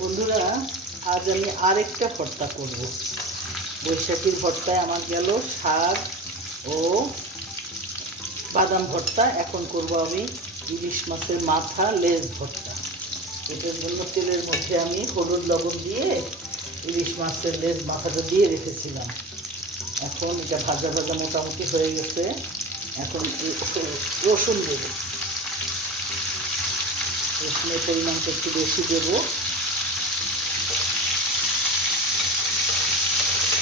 বন্ধুরা, আজ আমি আরেকটা ভর্তা করব। বৈশাখীর ভর্তায় আমার গেল শাক ও বাদাম ভর্তা। এখন করব আমি ইলিশ মাছের মাথা লেজ ভর্তা। এটার জন্য তেলের মধ্যে আমি হলুদ লবণ দিয়ে ইলিশ মাছের লেজ মাথাটা দিয়ে রেখেছিলাম। এখন এটা ভাজা ভাজা মোটামুটি হয়ে গেছে। এখন রসুন দেব। রসুনের পরিমাণটা একটু বেশি দেবো।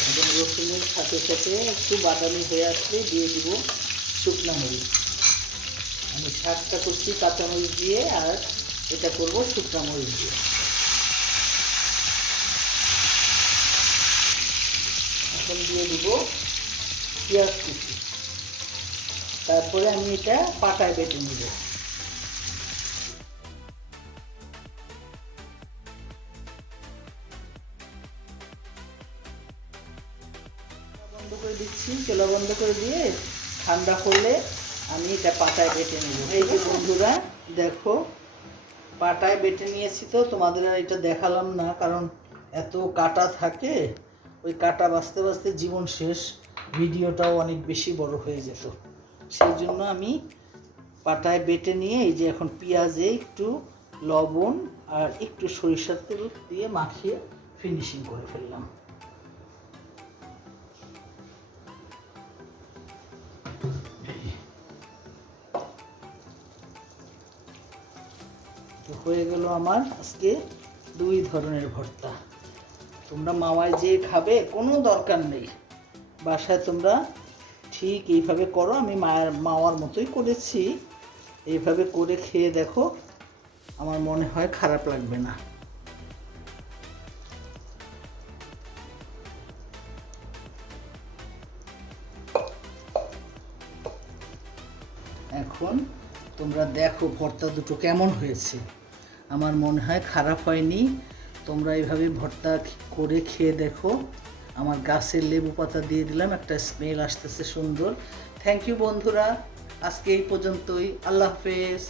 এবং রসুনের সাথে সাথে একটু বাদামি হয়ে আসলে দিয়ে দিব শুকনো মরিচ। আমি শাকটা করছি কাঁচামরিচ দিয়ে, আর এটা করব শুকনো মরিচ দিয়ে। এখন দিয়ে দিব পেঁয়াজ কুচি। তারপরে আমি এটা পাটায় বেটে নেব। বন্ধ করে দিচ্ছি, চুলা বন্ধ করে দিয়ে ঠান্ডা করলে আমি এটা পাটায় বেটে নেব। এই যে বন্ধুরা দেখো, পাটায় বেটে নিয়েছি। তো তোমাদের আর এটা দেখালাম না, কারণ এত কাটা থাকে, ওই কাটা বাঁচতে বাঁচতে জীবন শেষ, ভিডিওটাও অনেক বেশি বড় হয়ে যেত। সেই জন্য আমি পাটায় বেটে নিয়ে এই যে এখন পেঁয়াজে একটু লবণ আর একটু সরিষার তেল দিয়ে মাখিয়ে ফিনিশিং করে ফেললাম। তো হয়ে গেল আমার আজকে 2 ধরনের ভর্তা। তোমরা মাওয়ায় যে খাবে কোনো দরকার নেই, বাসায় তোমরা ঠিক এইভাবে করো। আমি মাওয়ার মতোই করেছি। এইভাবে করে খেয়ে দেখো, আমার মনে হয় খারাপ লাগবে না। এখন তোমরা দেখো ভর্তা দুটো কেমন হয়েছে। আমার মনে হয় খারাপ হয়নি। তোমরা এইভাবে ভর্তা করে খেয়ে দেখো। আমার গাছের লেবু পাতা দিয়ে দিলাম, একটা স্মেল আসতেছে সুন্দর। থ্যাংক ইউ বন্ধুরা, আজকে এই পর্যন্তই। আল্লাহ হাফেজ।